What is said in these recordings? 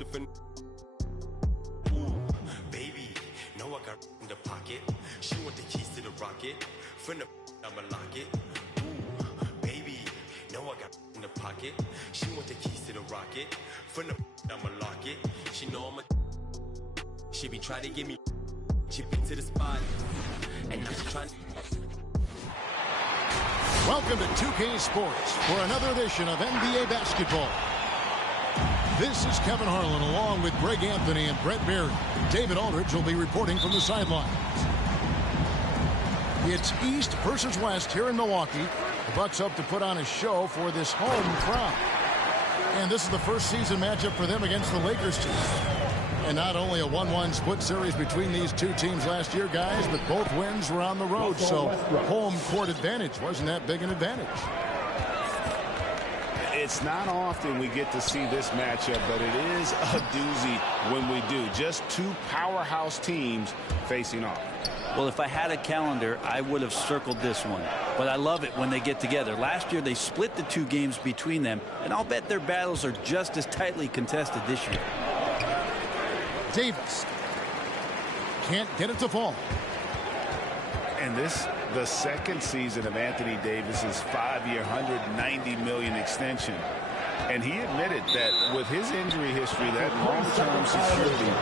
Ooh, baby, know I got in the pocket. She want the keys to the rocket. Finna I'ma lock it. Ooh, baby, know I got in the pocket. She want the keys to the rocket. Finna I'ma lock it. She know I'm a. She be trying to get me. She been to the spot, and now she trying. Welcome to 2K Sports for another edition of NBA basketball. This is Kevin Harlan along with Greg Anthony and Brett Berry. David Aldridge will be reporting from the sidelines. It's East versus West here in Milwaukee. The Bucks hope to put on a show for this home crowd. And this is the first season matchup for them against the Lakers team. And not only a 1-1 split series between these two teams last year, guys, but both wins were on the road. So home court advantage wasn't that big an advantage. It's not often we get to see this matchup, but it is a doozy when we do. Just two powerhouse teams facing off. Well, if I had a calendar, I would have circled this one. But I love it when they get together. Last year, they split the two games between them, and I'll bet their battles are just as tightly contested this year. Davis can't get it to fall. And this, the second season of Anthony Davis's 5-year, $190 million extension. And he admitted that with his injury history, that long-term security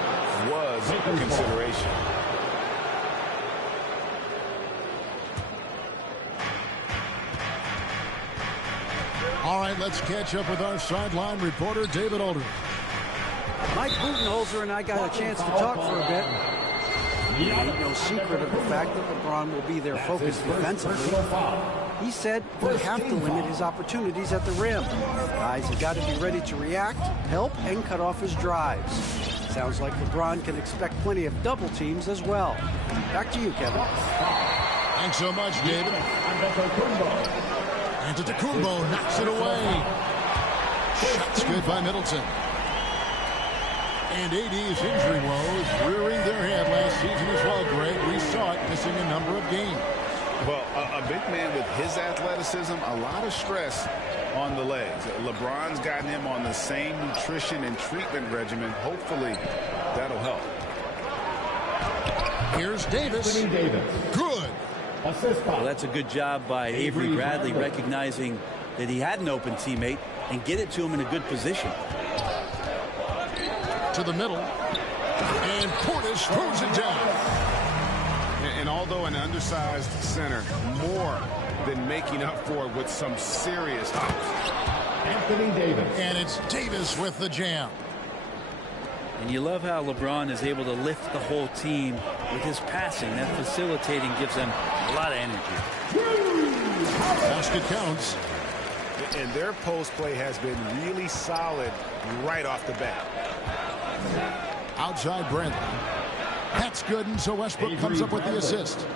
was a consideration. All right, let's catch up with our sideline reporter, David Aldridge. Mike Budenholzer and I got a chance to talk for a bit. It ain't no secret of the fact that LeBron will be their focus defensively. He said we have to limit his opportunities at the rim. Guys have got to be ready to react, help, and cut off his drives. Sounds like LeBron can expect plenty of double teams as well. Back to you, Kevin. Thanks so much, David. Antetokounmpo knocks it away. Shot's good by Middleton. And AD's injury woes rearing their head last season as well, Greg. We saw it missing a number of games. Well, a big man with his athleticism, a lot of stress on the legs. LeBron's gotten him on the same nutrition and treatment regimen. Hopefully, that'll help. Here's Davis. Good. Well, that's a good job by Avery Bradley, recognizing that he had an open teammate and get it to him in a good position. To the middle, and Portis throws it down. And although an undersized center, more than making up for it with some serious hops. Anthony Davis. And it's Davis with the jam. And you love how LeBron is able to lift the whole team with his passing. That facilitating gives them a lot of energy. Basket counts. And their post play has been really solid right off the bat. Outside Bradley. That's good, and so Westbrook comes up with the assist.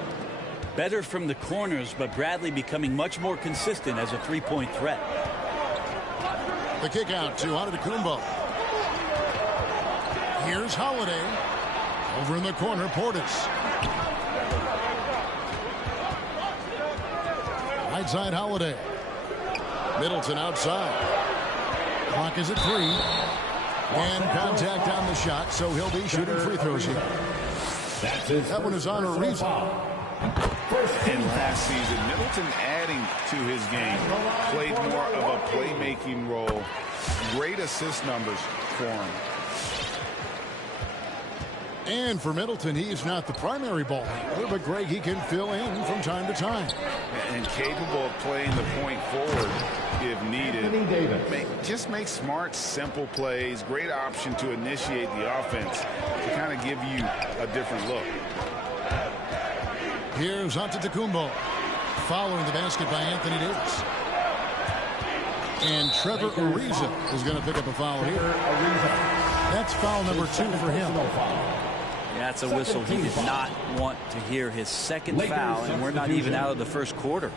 Better from the corners, but Bradley becoming much more consistent as a three-point threat. The kick out to Antetokounmpo. Here's Holiday. Over in the corner, Portis. Right side, Holiday. Middleton outside. Clock is at 3. And contact on the shot, so he'll be shooting free throws here. That one is on a reason. And last season, Middleton adding to his game. Played more of a playmaking role. Great assist numbers for him. And for Middleton, he's not the primary ball handler, but Greg, he can fill in from time to time. And capable of playing the point forward if needed. Just make smart, simple plays. Great option to initiate the offense to kind of give you a different look. Here's Antetokounmpo following the basket by Anthony Davis. And Trevor Ariza is going to pick up a foul here. That's foul number 2 for him. That's a whistle he did not want to hear, his second foul, and we're not even out of the first quarter.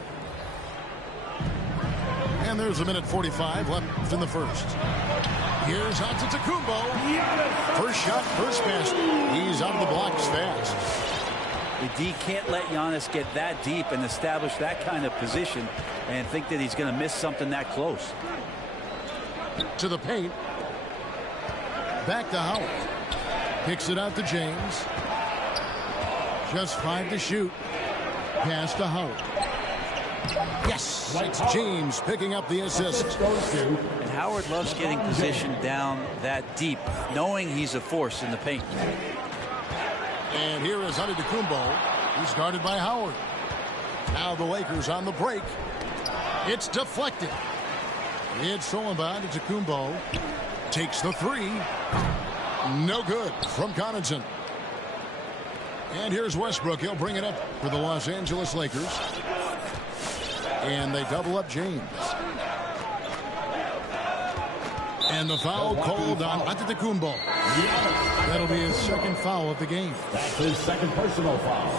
And there's a minute 45 left in the first. Here's Antetokounmpo. First shot, first basket. He's out of the blocks fast. The D can't let Giannis get that deep and establish that kind of position and think that he's going to miss something that close. To the paint. Back to Howard. Kicks it out to James. Just 5 to shoot. Pass to Howard. Yes, it's James picking up the assist. And Howard loves getting positioned down that deep, knowing he's a force in the paint. And here is Antetokounmpo. He's guarded by Howard. Now the Lakers on the break. It's deflected. It's stolen by Antetokounmpo. Takes the three. No good from Connaughton. And here's Westbrook. He'll bring it up for the Los Angeles Lakers. And they double up James. And the foul called on Antetokounmpo. That'll be his second foul of the game. That's his second personal foul.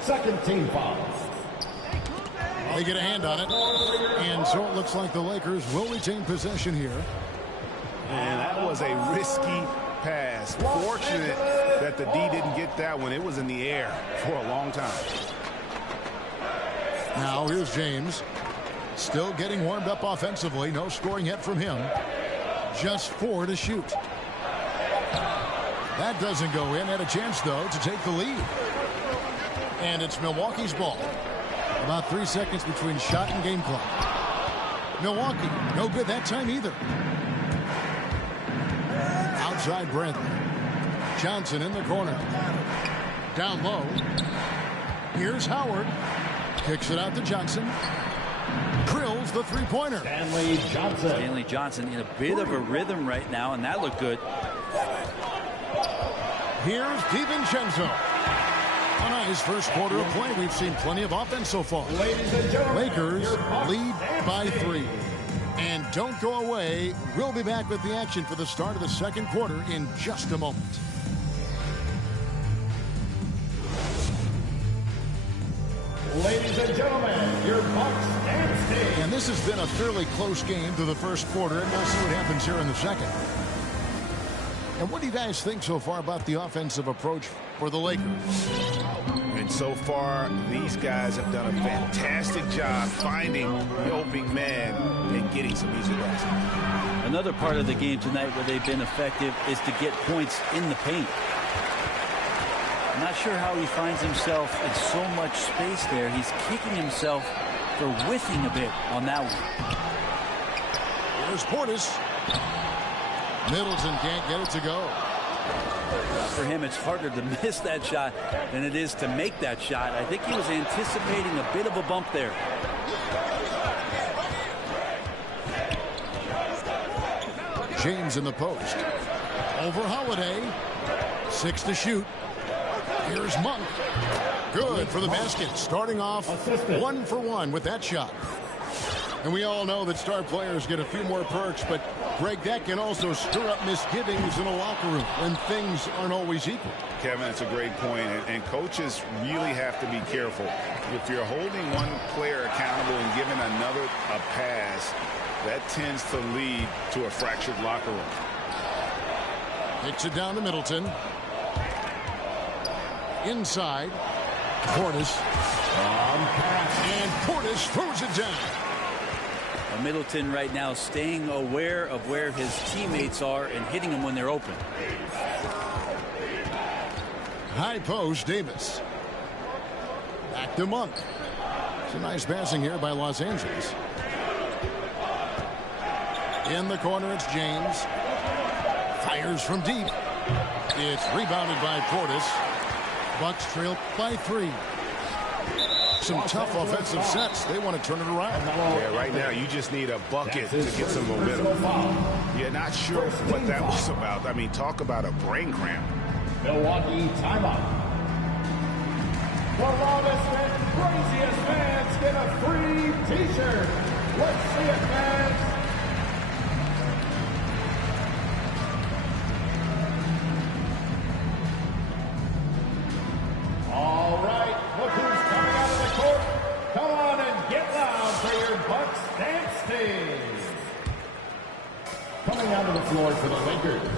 Second team foul. They get a hand on it. And so it looks like the Lakers will retain possession here. And that was a risky pass. Fortunate that the D didn't get that one. It was in the air for a long time. Now here's James. Still getting warmed up offensively. No scoring yet from him. Just 4 to shoot. That doesn't go in. Had a chance, though, to take the lead. And it's Milwaukee's ball. About 3 seconds between shot and game clock. Milwaukee, no good that time either. Outside Bradley. Johnson in the corner. Down low. Here's Howard. Kicks it out to Johnson. Drills the three-pointer. Stanley Johnson in a bit of a rhythm right now, and that looked good. Here's DiVincenzo. A nice first quarter of play. We've seen plenty of offense so far. Lakers lead by 3. And don't go away. We'll be back with the action for the start of the second quarter in just a moment. Ladies and gentlemen, your Bucks and State. And this has been a fairly close game through the first quarter, and we'll see what happens here in the second. And what do you guys think so far about the offensive approach for the Lakers? And so far, these guys have done a fantastic job finding the opening man and getting some easy baskets. Another part of the game tonight where they've been effective is to get points in the paint. I'm not sure how he finds himself in so much space there. He's kicking himself for whiffing a bit on that one. Here's Portis. Middleton can't get it to go. For him, it's harder to miss that shot than it is to make that shot. I think he was anticipating a bit of a bump there. James in the post. Over Holiday. 6 to shoot. Here's Monk. Good for the basket. Starting off 1 for 1 with that shot. And we all know that star players get a few more perks, but Greg, that can also stir up misgivings in a locker room when things aren't always equal. Kevin, that's a great point, and coaches really have to be careful. If you're holding one player accountable and giving another a pass, that tends to lead to a fractured locker room. Kicks it down to Middleton. Inside. Portis. And Portis throws it down. Middleton right now staying aware of where his teammates are and hitting them when they're open. High post, Davis. Back to Monk. It's a nice passing here by Los Angeles. In the corner, it's James. Fires from deep. It's rebounded by Portis. Bucks trail by 3. Some tough offensive sets. They want to turn it around. Yeah, right now you just need a bucket to get some momentum. You're not sure what that was about. I mean, talk about a brain cramp. Milwaukee timeout. The loudest and craziest fans get a free t-shirt. Let's see it, fans. All right, look who's coming out of the court. Come on and get loud for your Bucks dance team. Coming out of the floor for the Lakers.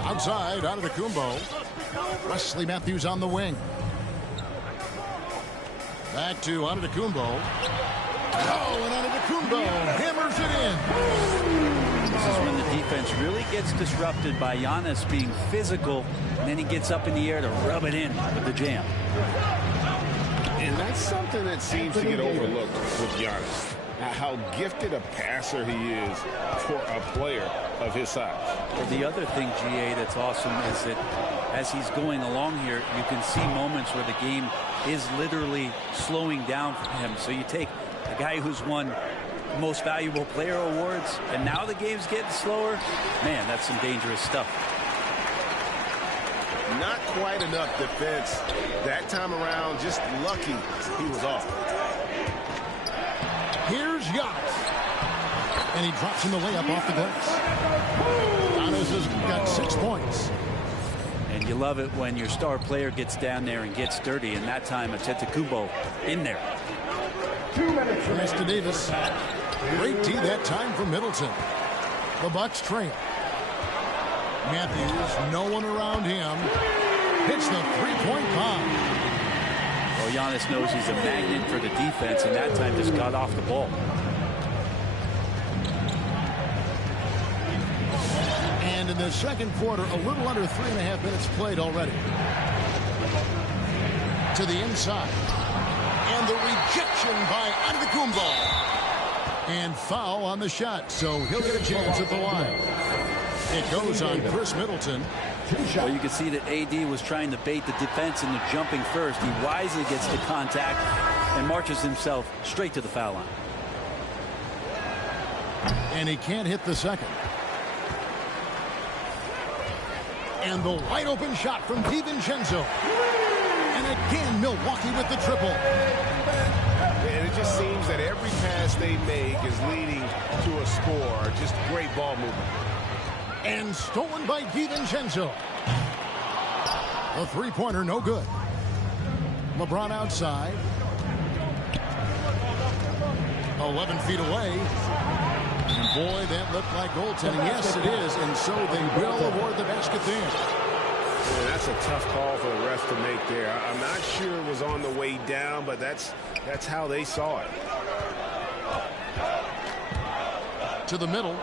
Outside, Antetokounmpo. Wesley Matthews on the wing. Back to Antetokounmpo. Oh, and Antetokounmpo hammers it in. is when the defense really gets disrupted by Giannis being physical, and then he gets up in the air to rub it in with the jam. And that's something that seems to get overlooked with Giannis. How gifted a passer he is for a player of his size. Well, the other thing, GA, that's awesome is that as he's going along here, you can see moments where the game is literally slowing down for him. So you take a guy who's won most valuable player awards, and now the game's getting slower. Man, that's some dangerous stuff. Not quite enough defense that time around. Just lucky he was off. Here's Giannis. And he drops in the layup off the glass. Giannis has got 6 points. And you love it when your star player gets down there and gets dirty, and that time Antetokounmpo in there. 2 minutes. Pass to Davis. Great D that time from Middleton. The Bucks trail. Matthews, no one around him. Hits the three-point bomb. Well, Giannis knows he's a magnet for the defense, and that time just got off the ball. And in the second quarter, a little under 3.5 minutes played already. To the inside. And the rejection by Antetokounmpo. And foul on the shot, so he'll get a chance at the line. It goes on Chris Middleton. Well, you can see that AD was trying to bait the defense into jumping first. He wisely gets the contact and marches himself straight to the foul line. And he can't hit the second. And the wide open shot from DiVincenzo. And again, Milwaukee with the triple. And it just seems that every pass they make is leading to a score. Just great ball movement. And stolen by DiVincenzo. A three-pointer, no good. LeBron outside. 11 feet away. And boy, that looked like goaltending. Yes, it is. And so they will award the basket there. Yeah, that's a tough call for the refs to make there. I'm not sure it was on the way down, but that's how they saw it. To the middle.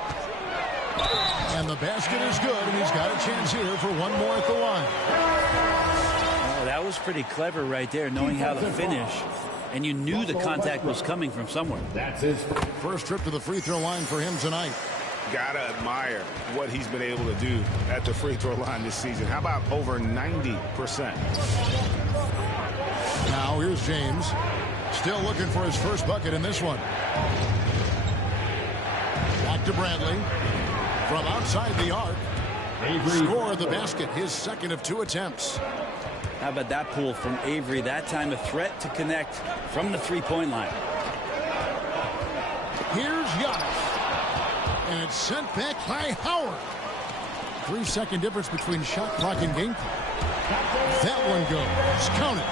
And the basket is good, and he's got a chance here for one more at the line. Oh, that was pretty clever right there, knowing how to finish. And you knew the contact was coming from somewhere. That's his first trip to the free throw line for him tonight. Gotta admire what he's been able to do at the free throw line this season. How about over 90%? Now here's James. Still looking for his first bucket in this one. Back to Bradley. From outside the arc. Score the basket, his second of 2 attempts. How about that pull from Avery? That time a threat to connect from the three-point line. Here's Giannis. And it's sent back by Howard. 3-second difference between shot clock and game clock. That one goes. Count it.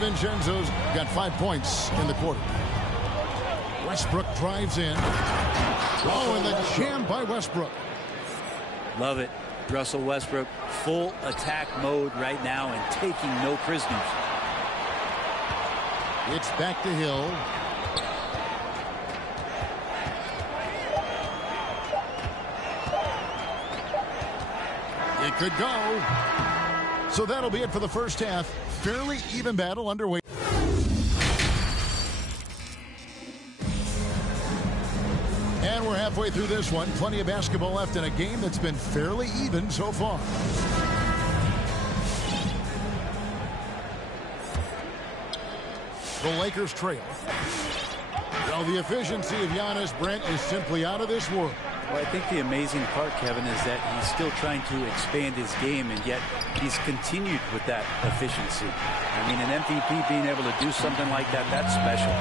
DiVincenzo's got 5 points in the quarter. Westbrook drives in. Oh, and the jam by Westbrook. Love it. Russell Westbrook, full attack mode right now and taking no prisoners. It's back to Hill. It could go. So that'll be it for the first half. Fairly even battle underway. And we're halfway through this one. Plenty of basketball left in a game that's been fairly even so far. The Lakers trail. Well, the efficiency of Giannis, Brent, is simply out of this world. Well, I think the amazing part, Kevin, is that he's still trying to expand his game, and yet he's continued with that efficiency. I mean, an MVP being able to do something like that, that's special.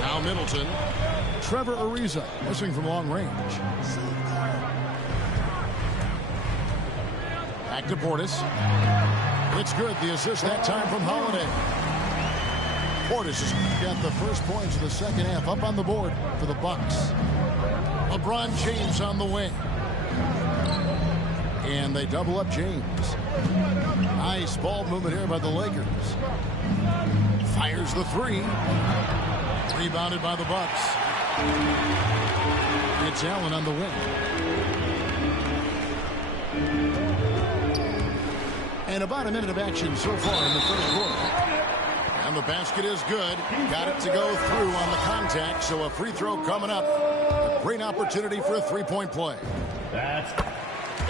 Now Middleton. Trevor Ariza missing from long range. Back to Portis. It's good. The assist that time from Holiday. Portis has got the first points of the second half up on the board for the Bucks. LeBron James on the wing. And they double up James. Nice ball movement here by the Lakers. Fires the three. Rebounded by the Bucks. It's Allen on the wing. And about a minute of action so far in the first quarter. And the basket is good. Got it to go through on the contact, so a free throw coming up. A great opportunity for a three-point play.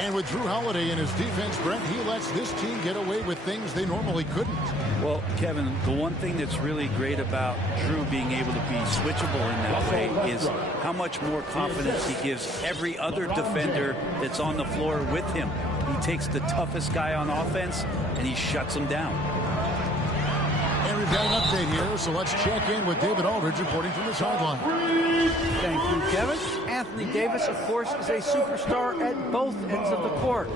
And with Drew Holiday in his defense, Brent, he lets this team get away with things they normally couldn't. Well, Kevin, the one thing that's really great about Drew being able to be switchable in that way is how much more confidence he gives every other defender that's on the floor with him. He takes the toughest guy on offense, and he shuts him down. And we've got an update here, so let's check in with David Aldridge reporting from the sideline. Thank you, Kevin. Anthony Davis, of course, is a superstar at both ends of the court.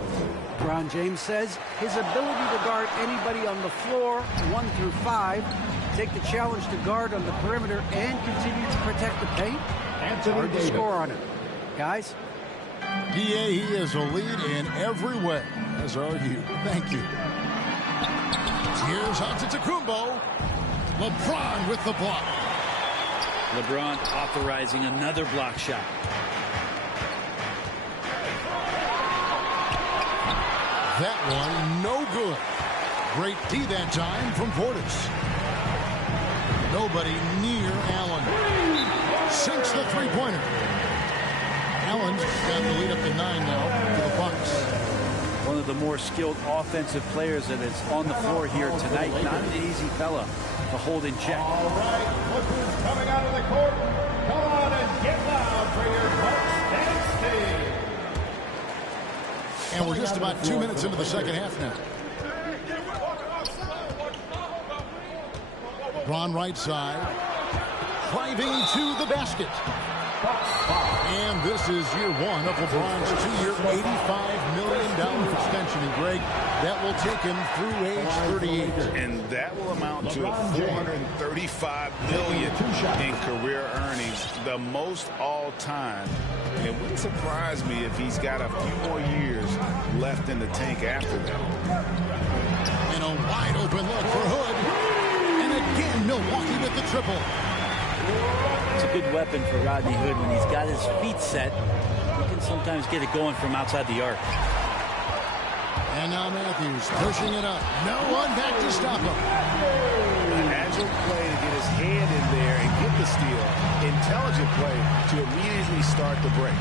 LeBron James says his ability to guard anybody on the floor, 1 through 5, take the challenge to guard on the perimeter, and continue to protect the paint, it's hard to score on him. Guys? DA, he is a lead in every way, as are you. Thank you. Here's Antetokounmpo. LeBron with the block. LeBron authorizing another block shot. That one, no good. Great D that time from Portis. Nobody near Allen. Sinks the three-pointer. Allen's got the lead up to 9 now for the Bucks. One of the more skilled offensive players that is on the floor here tonight. Not an easy fella to hold in check. All right, look who's coming out of the court. Come on and get loud for your Bucks dance team. And we're just about 2 minutes into the second half now. Ron right side. Driving to the basket. And this is year one of LeBron's 2-year, $85 million extension. And Greg, that will take him through age 38. And that will amount to $435 million in career earnings, the most all time. And it wouldn't surprise me if he's got a few more years left in the tank after that. And a wide open look for Hood. And again, Milwaukee with the triple. It's a good weapon for Rodney Hood. When he's got his feet set, he can sometimes get it going from outside the arc. And now Matthews pushing it up. No one back to stop him. An agile play to get his hand in there and get the steal. Intelligent play to immediately start the break.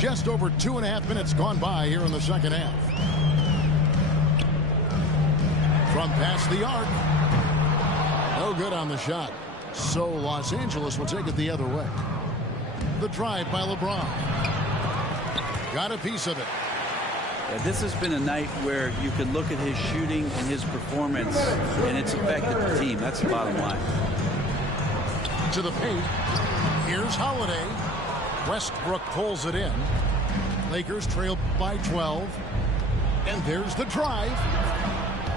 Just over 2.5 minutes gone by here in the second half. From past the arc. No good on the shot. So Los Angeles will take it the other way. The drive by LeBron. Got a piece of it. Yeah, this has been a night where you can look at his shooting and his performance, and it's affected the team. That's the bottom line. To the paint. Here's Holiday. Westbrook pulls it in. Lakers trail by 12. And there's the drive.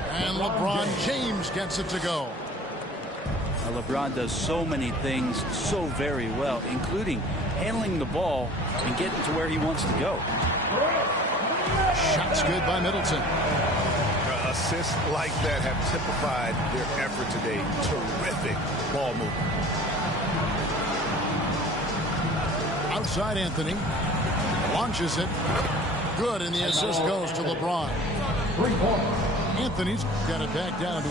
And LeBron James gets it to go. Now, LeBron does so many things so very well, including handling the ball and getting to where he wants to go. Shots good by Middleton. Assists like that have typified their effort today. Terrific ball movement. Outside Anthony. Launches it. Good, and the assist goes to LeBron. Anthony's got it back down to